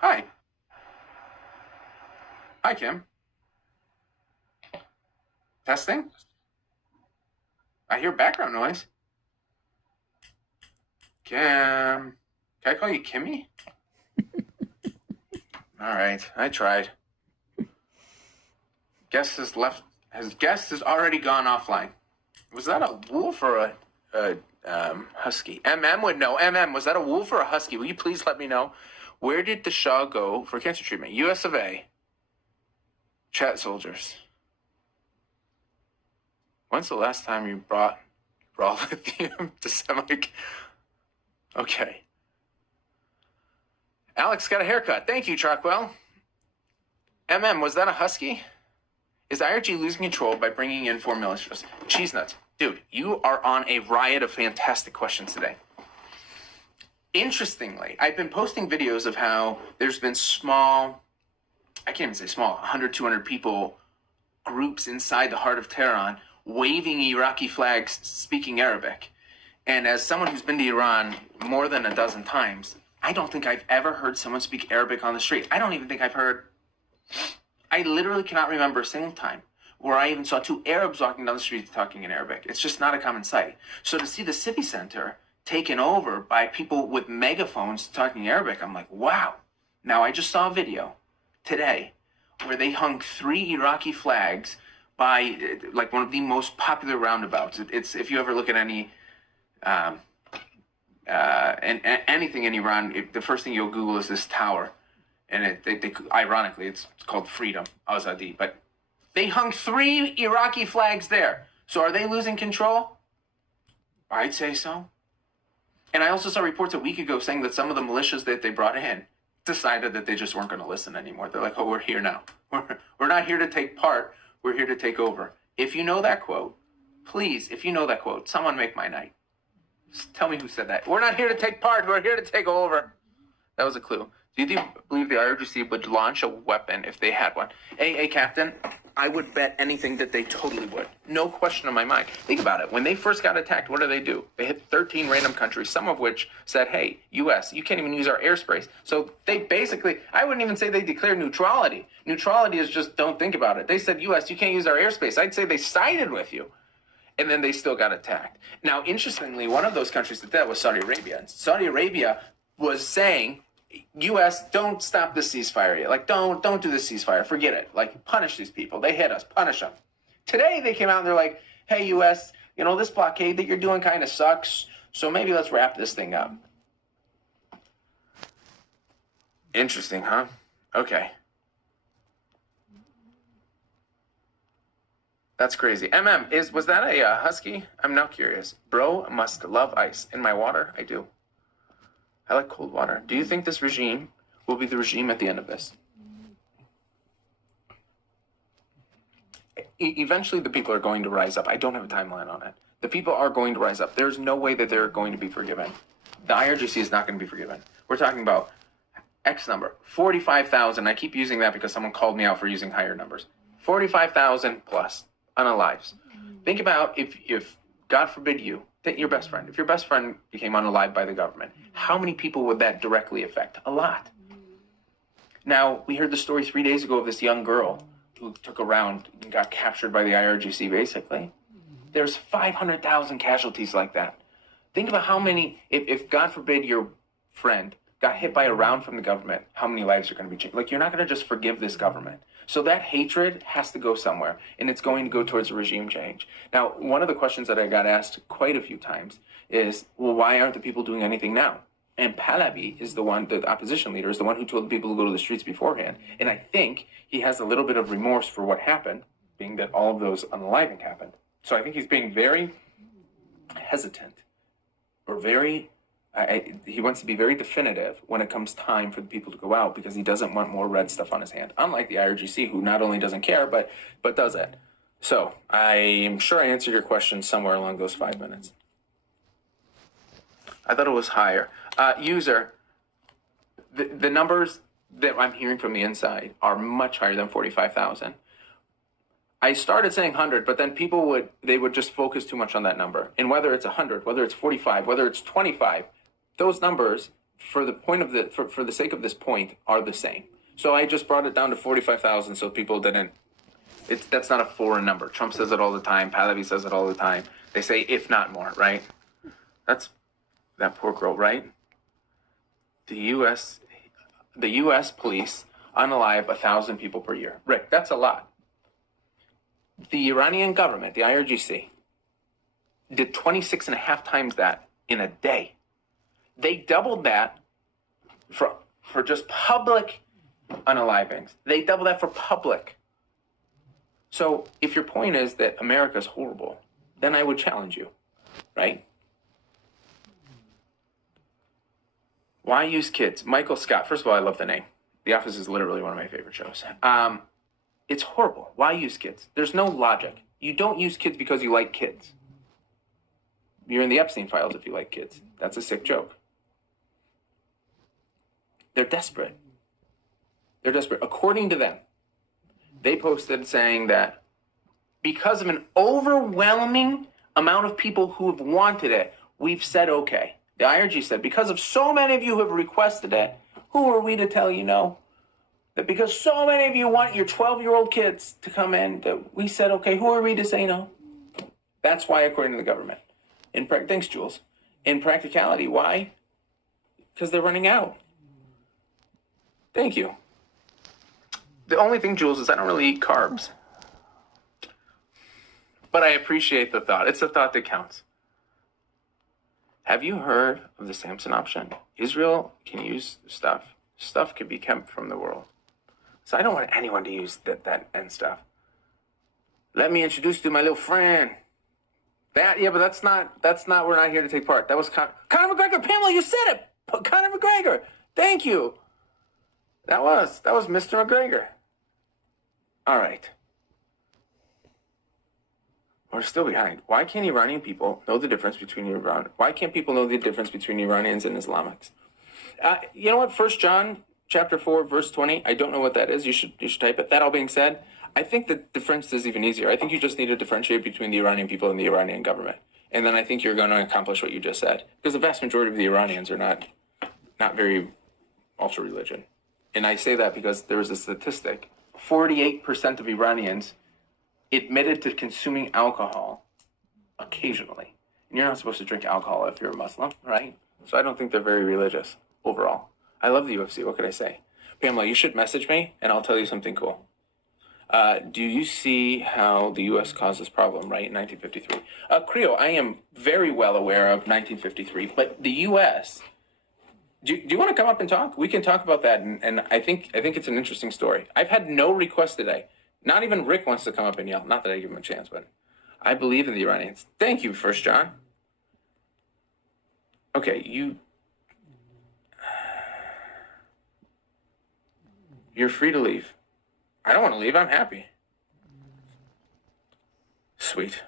Hi. Hi, Kim. Testing? I hear background noise. Kim. Can I call you Kimmy? All right, I tried. Guest has left. His guest has already gone offline. Was that a wolf or a husky? MM would know. MM, was that a wolf or a husky? Will you please let me know? Where did the Shaw go for cancer treatment? US of A. Chat soldiers. When's the last time you brought raw lithium to semi? Okay. Alex got a haircut. Thank you, Trockwell. MM, was that a husky? Is IRG losing control by bringing in 4 militias? Cheese nuts. Dude, you are on a riot of fantastic questions today. Interestingly, I've been posting videos of how there's been small, I can't even say small, 100, 200 people, groups inside the heart of Tehran waving Iraqi flags speaking Arabic. And as someone who's been to Iran more than a dozen times, I don't think I've ever heard someone speak Arabic on the street. I don't even think I've heard, I literally cannot remember a single time where I even saw 2 Arabs walking down the street talking in Arabic. It's just not a common sight. So to see the city center taken over by people with megaphones talking Arabic, I'm like, wow. Now I just saw a video today where they hung 3 Iraqi flags by like one of the most popular roundabouts. It's if you ever look at any anything in Iran, the first thing you'll Google is this tower, and they ironically it's called Freedom Azadi. But they hung 3 Iraqi flags there. So are they losing control? I'd say so. And I also saw reports a week ago saying that some of the militias that they brought in decided that they just weren't going to listen anymore. They're like, oh, we're here now. We're not here to take part. We're here to take over. If you know that quote, please, if you know that quote, someone make my night. Just tell me who said that. We're not here to take part. We're here to take over. That was a clue. Do you believe the IRGC would launch a weapon if they had one? Hey, Captain, I would bet anything that they totally would. No question in my mind. Think about it. When they first got attacked, what do? They hit 13 random countries, some of which said, hey, U.S., you can't even use our airspace. So they basically, I wouldn't even say they declared neutrality. Neutrality is just don't think about it. They said, U.S., you can't use our airspace. I'd say they sided with you. And then they still got attacked. Now, interestingly, one of those countries that was Saudi Arabia. And Saudi Arabia was saying, U.S., don't stop the ceasefire yet. Like, don't do the ceasefire. Forget it. Like, punish these people. They hit us. Punish them. Today, they came out and they're like, hey, U.S., this blockade that you're doing kind of sucks. So maybe let's wrap this thing up. Interesting, huh? Okay. That's crazy. Was that a husky? I'm now curious. Bro must love ice. In my water, I do. I like cold water. Do you think this regime will be the regime at the end of this? Eventually, the people are going to rise up. I don't have a timeline on it. The people are going to rise up. There's no way that they're going to be forgiven. The IRGC is not going to be forgiven. We're talking about X number, 45,000. I keep using that because someone called me out for using higher numbers. 45,000 plus unalives. Think about if God forbid you, your best friend, if your best friend became unalived by the government, how many people would that directly affect? A lot. Now, we heard the story 3 days ago of this young girl who took a round and got captured by the IRGC, basically. There's 500,000 casualties like that. Think about how many, if God forbid your friend got hit by a round from the government, how many lives are going to be changed? Like, you're not going to just forgive this government. So that hatred has to go somewhere, and it's going to go towards a regime change. Now, one of the questions that I got asked quite a few times is, well, why aren't the people doing anything now? And Pahlavi is the opposition leader, is the one who told the people to go to the streets beforehand. And I think he has a little bit of remorse for what happened, being that all of those unaliving happened. So I think he's being very hesitant, or he wants to be very definitive when it comes time for the people to go out, because he doesn't want more red stuff on his hand. Unlike the IRGC, who not only doesn't care, but does it. So I am sure I answered your question somewhere along those 5 minutes. I thought it was higher. User, the numbers that I'm hearing from the inside are much higher than 45,000. I started saying 100, but then people would just focus too much on that number. And whether it's 100, whether it's 45, whether it's 25, those numbers, for the sake of this point, are the same. So I just brought it down to 45,000 so people didn't. That's not a foreign number. Trump says it all the time. Pahlavi says it all the time. They say if not more, right? That's that poor girl, right? The U.S. police unalive 1,000 people per year. Rick, that's a lot. The Iranian government, the IRGC, did 26 and a half times that in a day. They doubled that for just public unalivings. They doubled that for public. So if your point is that America's horrible, then I would challenge you, right? Why use kids? Michael Scott. First of all, I love the name. The Office is literally one of my favorite shows. It's horrible. Why use kids? There's no logic. You don't use kids because you like kids. You're in the Epstein files if you like kids. That's a sick joke. They're desperate. They're desperate. According to them, they posted saying that because of an overwhelming amount of people who have wanted it, we've said okay. The IRG said, because of so many of you who have requested it, who are we to tell you no? That because so many of you want your 12-year-old kids to come in, that we said, okay, who are we to say no? That's why, according to the government. Thanks, Jules. In practicality, why? Because they're running out. Thank you. The only thing, Jules, is I don't really eat carbs. But I appreciate the thought. It's the thought that counts. Have you heard of the Samson option? Israel can use stuff. Stuff can be kept from the world. So I don't want anyone to use that and stuff. Let me introduce you to my little friend. But that's not, we're not here to take part. That was Conor McGregor. Pamela, you said it. Conor McGregor. Thank you. That was Mr. McGregor. All right. We're still behind. Why can't Iranian people know the difference between Iran? Why can't people know the difference between Iranians and Islamics? You know what? 1 John chapter 4, verse 20. I don't know what that is. You should type it. That all being said, I think the difference is even easier. I think you just need to differentiate between the Iranian people and the Iranian government. And then I think you're going to accomplish what you just said. Because the vast majority of the Iranians are not very ultra religion. And I say that because there was a statistic. 48% of Iranians admitted to consuming alcohol occasionally. And you're not supposed to drink alcohol if you're a Muslim, right? So I don't think they're very religious overall. I love the UFC. What could I say? Pamela, you should message me and I'll tell you something cool. Do you see how the U.S. caused this problem, right, in 1953? Creo, I am very well aware of 1953, but the U.S., do you want to come up and talk? We can talk about that, and I think it's an interesting story. I've had no requests today. Not even Rick wants to come up and yell. Not that I give him a chance, but I believe in the Iranians. Thank you, 1 John. Okay, you're free to leave. I don't want to leave. I'm happy. Sweet.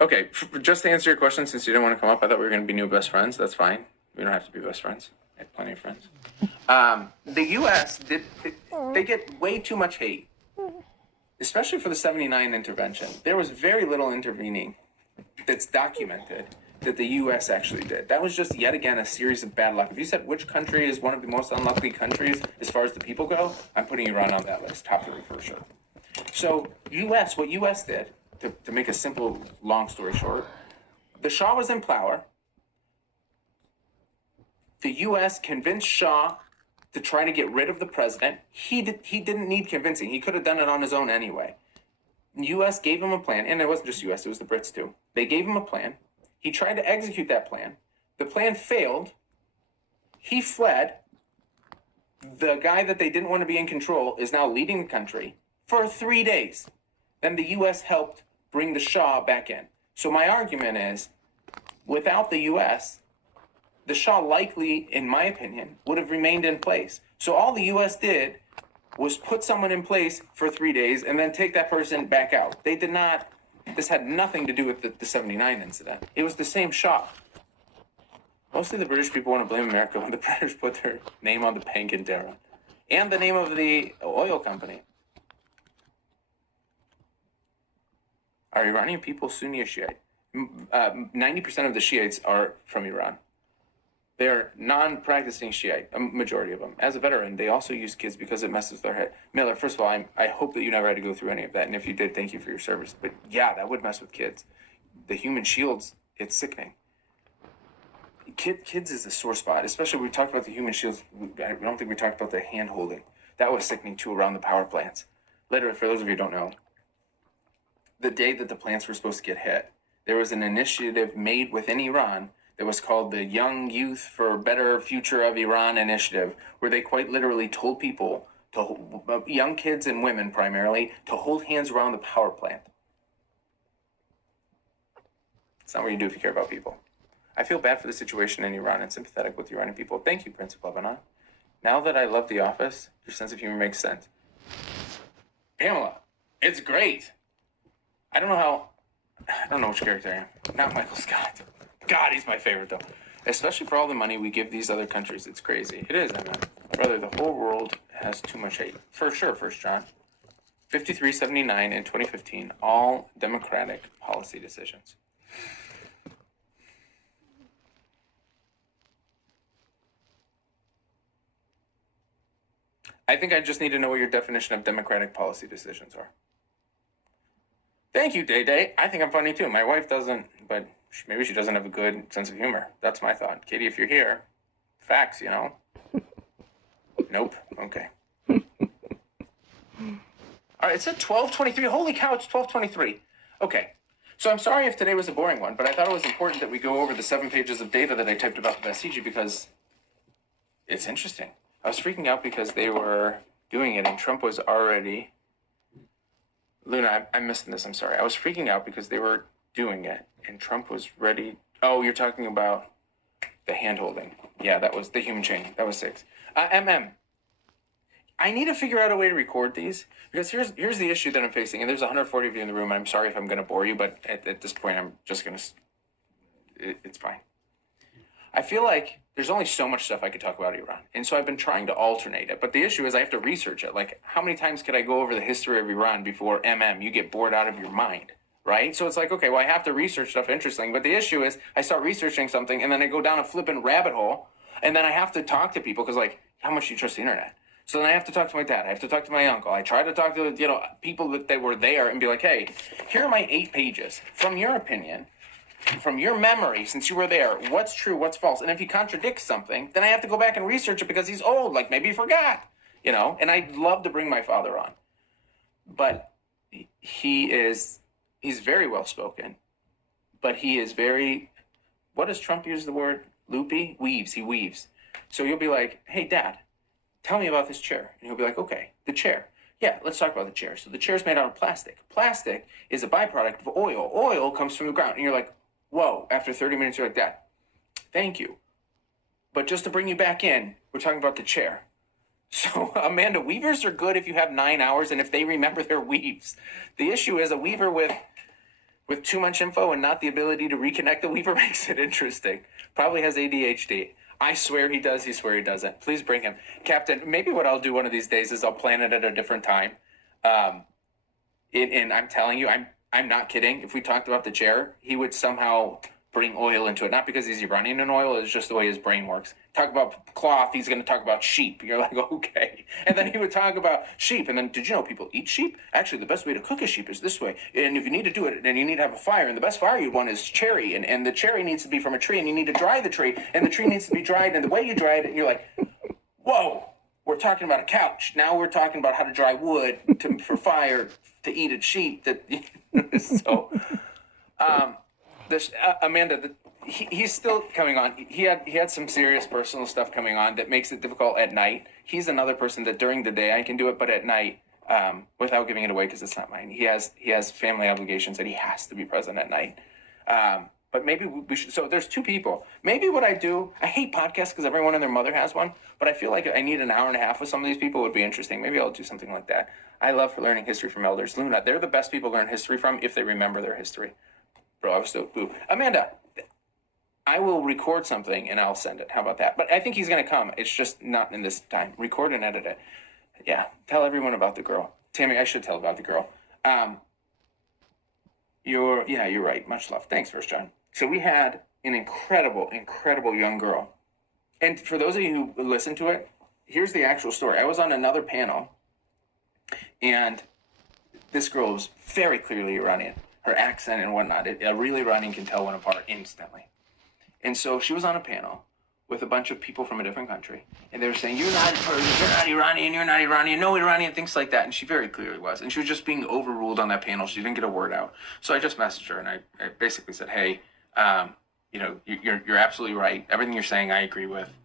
Okay, just to answer your question, since you didn't want to come up, I thought we were going to be new best friends. That's fine. We don't have to be best friends. I have plenty of friends. The U.S. they get way too much hate, especially for the 79 intervention. There was very little intervening that's documented that the U.S. actually did. That was just yet again a series of bad luck. If you said which country is one of the most unlucky countries as far as the people go, I'm putting Iran on that list, top 3 for sure. So what U.S. did, to make a simple, long story short, the Shah was in power. The U.S. convinced Shah to try to get rid of the president. He didn't need convincing. He could have done it on his own anyway. The U.S. gave him a plan, and it wasn't just U.S., it was the Brits too. They gave him a plan. He tried to execute that plan. The plan failed. He fled. The guy that they didn't want to be in control is now leading the country for 3 days. Then the U.S. helped bring the Shah back in. So my argument is, without the U.S., the Shah likely, in my opinion, would have remained in place. So all the U.S. did was put someone in place for 3 days and then take that person back out. They did not. This had nothing to do with the 79 incident. It was the same Shah. Mostly the British people want to blame America when the British put their name on the bank in Tehran. And the name of the oil company. Are Iranian people Sunni or Shiite? 90% of the Shiites are from Iran. They're non-practicing Shiite, a majority of them. As a veteran, they also use kids because it messes with their head. Miller, first of all, I hope that you never had to go through any of that. And if you did, thank you for your service. But yeah, that would mess with kids. The human shields, it's sickening. kids is a sore spot, especially we talked about the human shields. I don't think we talked about the hand holding. That was sickening too around the power plants. Literally, for those of you who don't know, the day that the plants were supposed to get hit, there was an initiative made within Iran that was called the Young Youth for a Better Future of Iran Initiative, where they quite literally told people, young kids and women primarily, to hold hands around the power plant. It's not what you do if you care about people. I feel bad for the situation in Iran and sympathetic with the Iranian people. Thank you, Prince of Lebanon. Now that I love The Office, your sense of humor makes sense. Pamela, it's great. I don't know which character I am. Not Michael Scott. God, he's my favorite though. Especially for all the money we give these other countries. It's crazy. It is, I mean. Brother, the whole world has too much hate. For sure, 1 John. 5379 in 2015, all democratic policy decisions. I think I just need to know what your definition of democratic policy decisions are. Thank you, Day Day. I think I'm funny too. My wife doesn't, but maybe she doesn't have a good sense of humor. That's my thought. Katie, if you're here, facts, you know? Nope. Okay. All right, it's at 12:23. Holy cow, it's 12:23. Okay. So I'm sorry if today was a boring one, but I thought it was important that we go over the 7 pages of data that I typed about the Basiji because it's interesting. I was freaking out because they were doing it and Trump was already... Luna, I'm missing this. I'm sorry. I was freaking out because they were doing it and Trump was ready. Oh, you're talking about the hand holding. Yeah, that was the human chain. That was 6. I need to figure out a way to record these because here's the issue that I'm facing. And there's 140 of you in the room. I'm sorry if I'm going to bore you, but at this point, I'm just going to... It's fine. I feel like there's only so much stuff I could talk about Iran. And so I've been trying to alternate it. But the issue is I have to research it. Like, how many times could I go over the history of Iran before you get bored out of your mind, right? So it's like, okay, well, I have to research stuff interesting. But the issue is I start researching something and then I go down a flipping rabbit hole. And then I have to talk to people because, like, how much do you trust the internet? So then I have to talk to my dad. I have to talk to my uncle. I try to talk to, people that were there and be like, hey, here are my 8 pages. From your opinion, from your memory, since you were there, what's true, what's false? And if he contradicts something, then I have to go back and research it because he's old, like maybe he forgot, And I'd love to bring my father on. But he's very well-spoken. But he is very, what does Trump use the word? Loopy? He weaves. So you'll be like, hey, Dad, tell me about this chair. And he'll be like, okay, the chair. Yeah, let's talk about the chair. So the chair's made out of plastic. Plastic is a byproduct of oil. Oil comes from the ground. And you're like, whoa, after 30 minutes, you're like, Dad, thank you. But just to bring you back in, we're talking about the chair. So, Amanda, weavers are good if you have 9 hours and if they remember their weaves. The issue is a weaver with too much info and not the ability to reconnect the weaver makes it interesting. Probably has ADHD. I swear he does. He swear he doesn't. Please bring him. Captain, maybe what I'll do one of these days is I'll plan it at a different time. And I'm telling you, I'm not kidding. If we talked about the chair, he would somehow bring oil into it. Not because he's Iranian in oil, it's just the way his brain works. Talk about cloth, he's going to talk about sheep. You're like, okay. And then he would talk about sheep. And then, did you know people eat sheep? Actually, the best way to cook a sheep is this way. And if you need to do it, then you need to have a fire. And the best fire you want is cherry. And the cherry needs to be from a tree. And you need to dry the tree. And the tree needs to be dried. And the way you dry it, and you're like, whoa, we're talking about a couch. Now we're talking about how to dry wood for fire to eat a sheep. So, Amanda, he's still coming on. He had some serious personal stuff coming on that makes it difficult at night. He's another person that during the day I can do it, but at night, without giving it away because it's not mine. He has family obligations that he has to be present at night. But maybe we should. So there's 2 people. Maybe what I do. I hate podcasts because everyone and their mother has one. But I feel like I need an hour and a half with some of these people would be interesting. Maybe I'll do something like that. I love learning history from elders. Luna, they're the best people to learn history from if they remember their history. Bro, I was so boo. Amanda, I will record something and I'll send it. How about that? But I think he's going to come. It's just not in this time. Record and edit it. Yeah. Tell everyone about the girl. Tammy, I should tell about the girl. You're right. Much love. Thanks, 1 John. So we had an incredible young girl. And for those of you who listen to it, here's the actual story. I was on another panel and this girl was very clearly Iranian. Her accent and whatnot. A real Iranian can tell one apart instantly. And so she was on a panel with a bunch of people from a different country, and they were saying, "You're not Persian, you're not Iranian, you're not Iranian, no Iranian," things like that. And she very clearly was, and she was just being overruled on that panel. She didn't get a word out. So I just messaged her, and I basically said, "Hey, you're absolutely right. Everything you're saying, I agree with,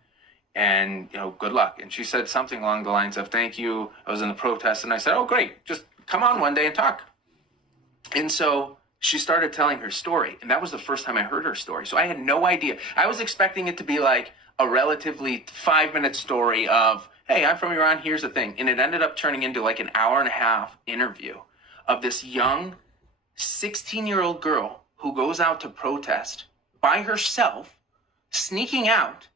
and good luck." And she said something along the lines of, "Thank you. I was in the protest," and I said, "Oh, great. Just come on one day and talk." And so she started telling her story, and that was the first time I heard her story. So I had no idea. I was expecting it to be like a relatively 5-minute story of, "Hey, I'm from Iran, here's the thing." And it ended up turning into like an hour and a half interview of this young 16-year-old girl who goes out to protest by herself, sneaking out.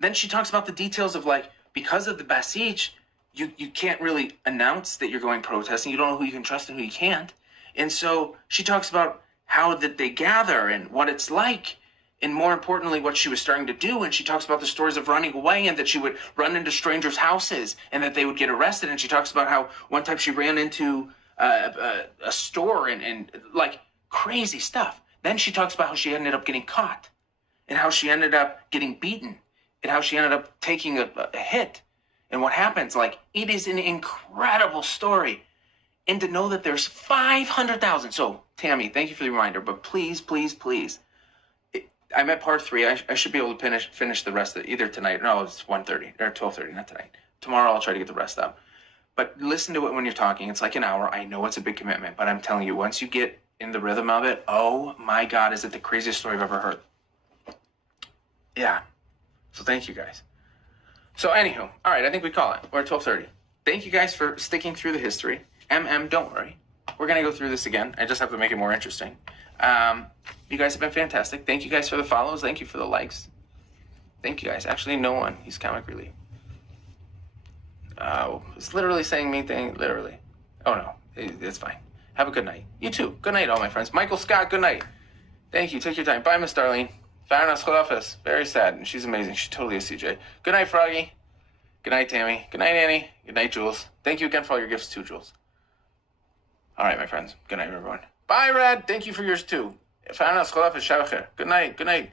Then she talks about the details of like, because of the Basij, you can't really announce that you're going protesting. You don't know who you can trust and who you can't. And so she talks about how that they gather and what it's like, and more importantly, what she was starting to do. And she talks about the stories of running away and that she would run into strangers' houses and that they would get arrested. And she talks about how one time she ran into a store and like crazy stuff. Then she talks about how she ended up getting caught and how she ended up getting beaten and how she ended up taking a hit and what happens. Like, it is an incredible story. And to know that there's 500,000. So, Tammy, thank you for the reminder. But please, please, please. I'm at part 3. I should be able to finish the rest of it either tonight. No, it's 1:30 or 12:30, not tonight. Tomorrow I'll try to get the rest up. But listen to it when you're talking. It's like an hour. I know it's a big commitment, but I'm telling you, once you get in the rhythm of it, oh my God, is it the craziest story I've ever heard. Yeah. So thank you guys. So anywho, all right, I think we call it. We're at 12:30. Thank you guys for sticking through the history. Don't worry. We're going to go through this again. I just have to make it more interesting. You guys have been fantastic. Thank you guys for the follows. Thank you for the likes. Thank you guys. Actually, no one. He's comic relief. Oh, it's literally saying mean thing. Literally. Oh, no. It's fine. Have a good night. You too. Good night, all my friends. Michael Scott, good night. Thank you. Take your time. Bye, Miss Darlene. Farnas Khalafis. Very sad. And she's amazing. She's totally a CJ. Good night, Froggy. Good night, Tammy. Good night, Annie. Good night, Jules. Thank you again for all your gifts too, Jules. All right, my friends. Good night, everyone. Bye, Red. Thank you for yours too. Farnas Khalafis. Shabakher. Good night. Good night.